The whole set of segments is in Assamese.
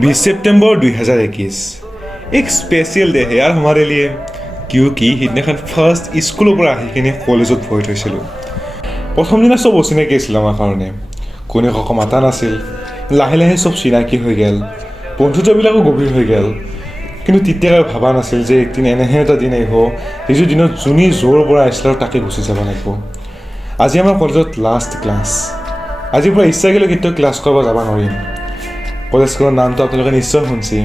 बीस सितंबर 2021 एक स्पेशल डे है यार हमारे लिए क्योंकि हिदनाखन फार्स्ट स्कूलों पर आहि किने कॉलेजत भरि थैसिलो प्रथम दिना सब अचिनाকি আছিল আমাৰ কাৰণে কোনে কাকো মাতা নাছিল লাহে লাহে সব চিনাকি হৈ গেল বন্ধুত্ববিলাকো গভীৰ হৈ গেল কিন্তু তেতিয়া ভাবা নাছিল যে একদিন এনেহে এটা দিন আহিব যিটো দিনত জুনি জোৰ পৰা আহিছিল তাকে গুচি যাব লাগিব আজি আমাৰ কলেজত লাষ্ট ক্লাছ আজি পৰা ইচ্ছা গেলে কেতিয়াও ক্লাছ কৰিব যাব নোৱাৰিম কলেজখনৰ নামটো আপোনালোকে নিশ্চয় শুনিছে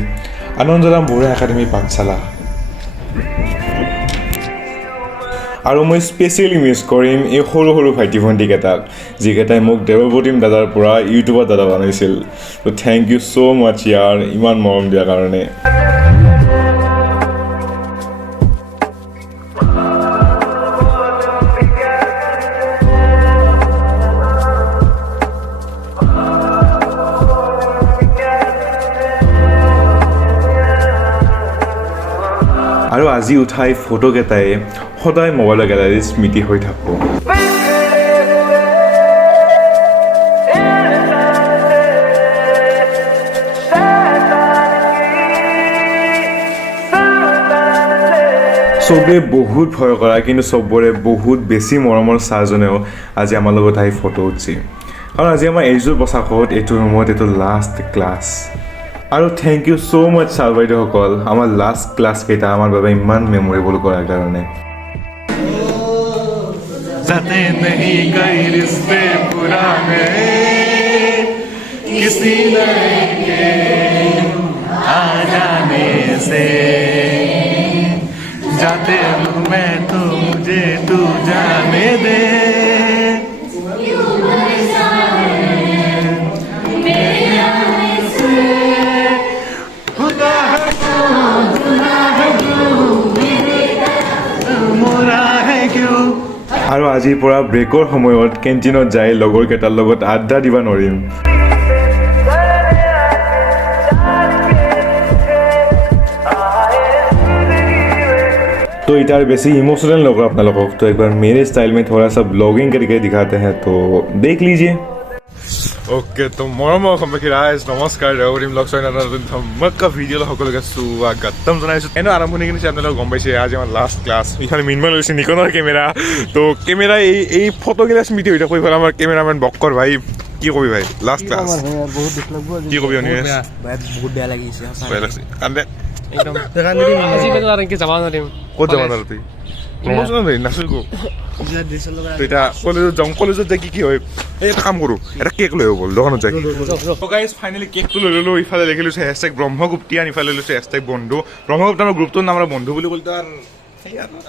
আনন্দৰাম বৰুৱা একাডেমী পাঠশালা আৰু মই স্পেচিয়েলি মিছ কৰিম এই সৰু সৰু ভাইটি ভণ্টিকেইটাক যিকেইটাই মোক দেৱপ্ৰতিম দাদাৰ পৰা ইউটিউবত দাদা বনাইছিল তো থেংক ইউ ছ' মাছ ইয়াৰ ইমান মৰম দিয়াৰ কাৰণে আৰু আজি উঠাই ফটোকেইটাই সদায় মোবাইলৰ গেলাৰীত স্মৃতি হৈ থাকোঁ চবে বহুত ভয় কৰা কিন্তু চবৰে বহুত বেছি মৰমৰ ছাৰজনেও আজি আমাৰ লগত আহি ফটো উঠিছে আৰু আজি আমাৰ এইযোৰ পোচাকত এইটো ৰুমত এইটো লাষ্ট ক্লাছ আৰু thank you so' much sir বাইদেউসকল আমাৰ লাষ্ট ক্লাছকেইটা আমাৰ বাবে ইমান মেমৰেবল কৰাৰ কাৰণে जाते नहीं कई रिश्ते पुराने किसी नए के आ जाने से जाते हूँ मैं तो मुझे तू जाने दे আৰু আজিৰ পৰা ব্ৰেকৰ সময়ত কেণ্টিনত যাই লগৰ কেইটাৰ লগত আড্ডা দিব নোৱাৰিম तो इधर बेसी इमोशनल लग रहा अपना लोगों को तो एक बार मेरे स्टाइल में थोड़ा सा ब्लॉगिंग करके दिखाते हैं तो देख लीजिए ओके तो मरम राइज नमस्कार देवप्रतिम ब्लग चैनेल धमक्का भिडिओ সকলোকে স্বাগতম জনাইছো এনে আৰম্ভণি কৰিছে আপোনালোক গম পাইছে আজি আমাৰ লাষ্ট ক্লাছ ইফালে মিনমল লৈছে নিকনৰ কেমেৰা তো কেমেৰা এই ফটোগিলা স্মৃতি হৈ থাকো ইফালে আমাৰ কেমেৰামেন বক্কৰ ভাই কি কবি ভাই লাষ্ট ক্লাছ বহুত দুখ লাগব কি কবি অনিয়েছ বহুত বেয়া লাগিছে বেয়া লাগিছে কান্দে একদম আজি বেলা আৰু কি যাব নোৱাৰিম ক'ত যাব নোৱাৰি ইমোশনাল হৈ নাচুকো এটা কলেজত যাই কি হয় এই কাম কৰো এটা কেক লৈ বল দোকানত যাই তো গাইস ফাইনালি কেকটো লৈ ললো ইফালে লিখি লৈছে #ব্ৰহ্মগুপ্তিয়ান ইফালে লৈছে #বন্ধু ব্ৰহ্মগুপ্তানৰ গ্ৰুপটোৰ নাম আৰু বন্ধু বুলি কলতো আৰু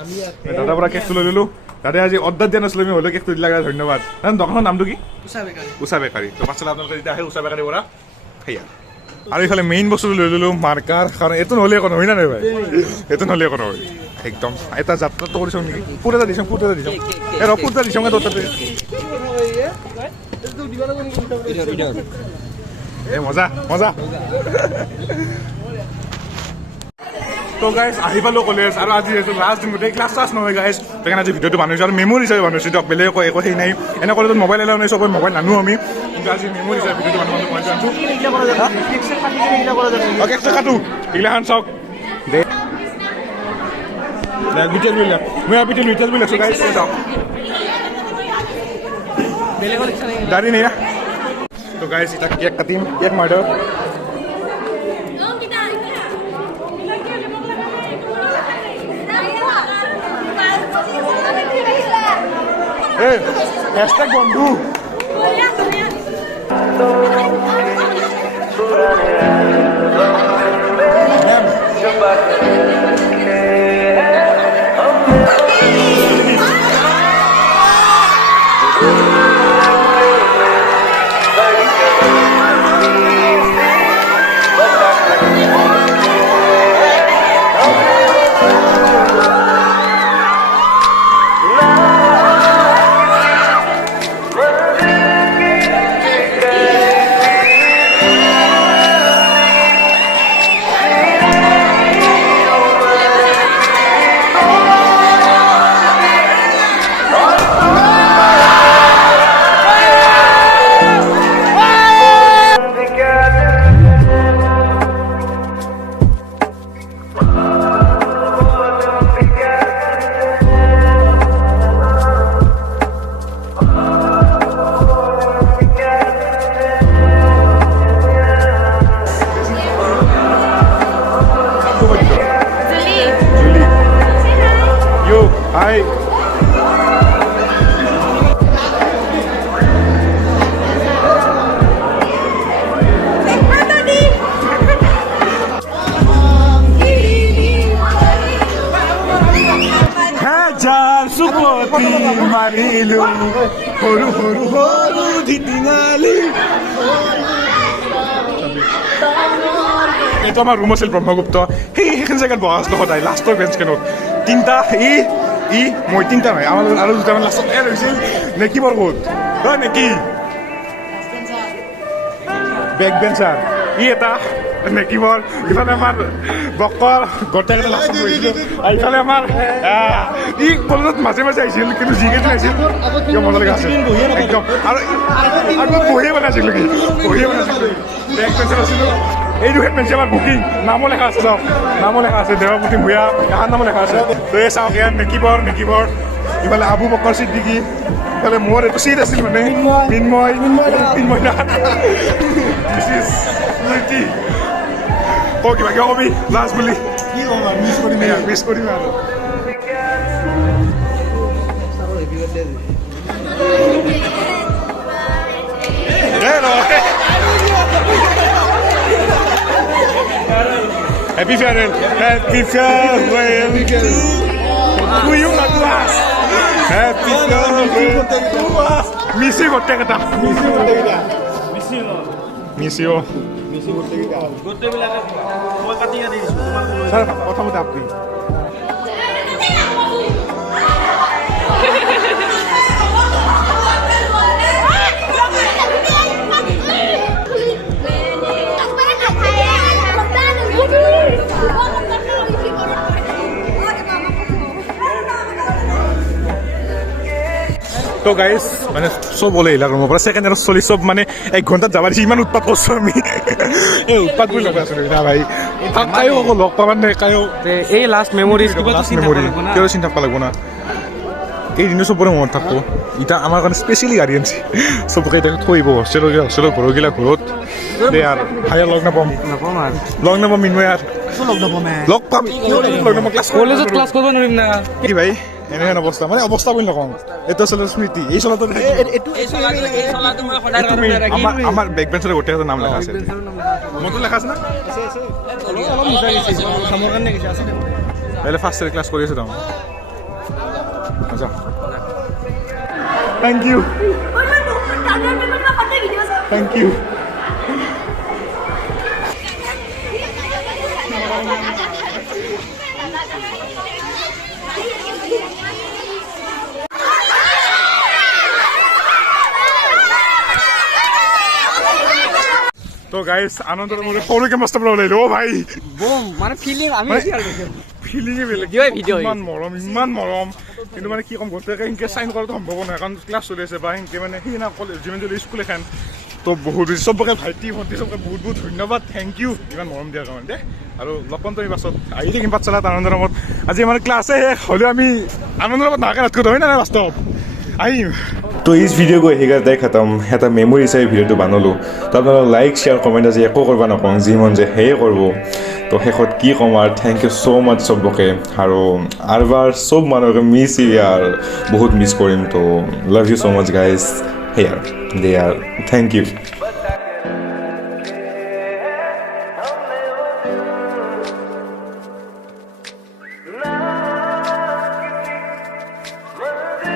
আমি দাদা পৰা কেকটো লৈ ললো দাদা আজি অৰ্ডাৰ দিয়া নাছিল আমি হলে কেকটো দিলা ধন্যবাদ দোকানৰ নামটো কি উষা বেকাৰী তো পাছলা আপোনালোকে যেতিয়া আহে উষা বেকাৰী পৰা হেয়া আৰু ইফালে মেইন বস্তুটো লৈ ললো মাৰ্কাৰ কাৰণ এইটো নহ'লে একো নহয় না ভাই এইটো নহ'লে একো নহয় একদম এটা যাত্ৰাটো কৰিছোঁ নেকি ফুট এটা দিছোঁ এই ৰ ফুট এটা দিছোঁ তোতে এই মজা তো গাইজ আহি পালোঁ কলেজ আৰু আজি এইটো লাষ্ট দিন গোটেই ক্লাছ নহয় গাইজ সেইকাৰণে আজি ভিডিঅ'টো বনাইছোঁ আৰু মেমৰি হিচাপে বনাইছোঁ দিয়ক বেলেগ একো সেই নাই এনে কলেজত মোবাইল এলাও নাই চবৰে মোবাইল নানো আমি কিন্তু আজি মেমৰি হিচাপে ভিডিঅ'টো বনাবলৈ মই জানিছোঁ কেকটো কাটো এইগিলাখন চাওক দে বিটেল বুলি মই বিটেল বিটেল বুলি আছোঁ গাইজ চাওক দাড়ি নেই তো গাইজ এটা কেক কাটিম কেক মাৰ দিয়ক হ্যাশট্যাগ বন্ধু মাৰিলো সৰু সৰু সৰু ধিটিঙালি এইটো আমাৰ ৰুম আছিল ব্ৰহ্মগুপ্ত সেইখন জেগাত বহা আছিলোঁ সদায় লাষ্টৰ বেঞ্চখনত তিনিটা মই তিনিটা নহয় আমাৰ আৰু দুটামান লাষ্টত হৈছিল নেকি বৰ ক'ত হয় নেকি বেক বেঞ্চাৰ এটা নেকিবৰ ইফালে আমাৰ বকৰ গোটেইকেইটা লাষ্টত বহিছিলোঁ ইফালে আমাৰ কলেজত মাজে মাজে আহিছিল কিন্তু যিকেইটা আহিছিল কিয় মজা লগা আছিল একদম আৰু বহিয়ে বনাইছিলোঁ বেক বেঞ্চাৰ আছিলোঁ এই দুখন বেঞ্চি আমাৰ বুকিং নামো লেখা আছে নামো লেখা আছে দেৱাপ্ৰতিম ভূঞা এখান নামো লেখা আছে তো এই চাওক ইয়াত নেকিবৰ ইফালে আবু বকৰ চিদ্দিকী ইফালে মোৰ এইটো চিট আছিল মানে মিন্ময় কিবা কিবা কবি লাষ্ট বুলি মিছ কৰিম আৰু Happy farewell to you at last. Happy farewell to us. Miss you, goteketa. Miss you. Sir, কথা বলতে আপনি তো গাইজ মানে চব ওলাই আহিলা ৰুমৰ পৰা ছেকেণ্ড ইয়াৰত চলি চব মানে 1 ঘণ্টাত যাব দিছে ইমান উৎপাত কৰিছোঁ আমি এই উৎপাত বুলি লগাই আছিলোঁ না ভাই কায়ো আকৌ লগ পাবা নাই কায়ো এই লাষ্ট মেমৰিজ মেমৰি কিয় চিন্তা কৰিব লাগিব না এই দিনো চবৰে মনত থাকব এতিয়া আমাৰ কাৰণে স্পেচিয়েলি গাড়ী আনিছে চবকে এতিয়া থৈ আহিব হোষ্টেলৰ ঘৰগিলা ঘৰত দে আৰু ভাই লগ নাপাম মিনময় আৰু লগ পাম কলেজত ক্লাছ কৰিব নোৱাৰিম না কি ভাই এনেহেন অৱস্থা মানে অৱস্থা বুলি নকওঁ এইটো আচলতে স্মৃতি এই চলাটো আমাৰ বেক বেঞ্চৰ গোটেই নাম লেখা আছে মোৰতো লেখা আছে না ফাৰ্ষ্ট ইয়াৰ ক্লাছ কৰি আছোঁ তাৰমানে আচ্ছা থেংক ইউ তো গাইজ আনন্দৰ মৰে সৰু কেমেৰাৰ পৰা ওলাইলো অ' ভাই মানে ফিলিং আমি ফিলিঙে বেলেগ ইমান মৰম কিন্তু মানে কি ক'ম গোটেইকে সেনেকৈ চাইন কৰাটো সম্ভৱ নহয় কাৰণ ক্লাছ চলি আছে বা সেনেকৈ মানে সেইদিনা যিমান যদি স্কুল এখন তো বহুত চবকে ভাইটি ভণ্টি চবকে বহুত বহুত ধন্যবাদ থেংক ইউ ইমান মৰম দিয়াৰ কাৰণে দেই আৰু লগ পাম তুমি পাছত আহি থাকিম পাঠশালাত আনন্দৰ নামত আজি আমাৰ ক্লাছে শেষ হ'লেও আমি আনন্দৰ নামত নাকে নাটকো হয় না বাস্তৱ আহিম तो इस वीडियो को यही करते खत्म এটা মেমৰি হিচাপে ভিডিঅ'টো বানালোঁ তো আপোনালোক লাইক শ্বেয়াৰ কমেণ্ট আজি একো কৰিব নকওঁ যি মন যায় সেয়ে কৰিব তো শেষত কি ক'ম আৰু থেংক ইউ ছ' মাছ চবকে আৰু আৰবাৰ চব মানুহকে মিছ ইয়াৰ বহুত মিছ কৰিম তো love you so' much guys সেয়াৰ দে আৰ থেংক ইউ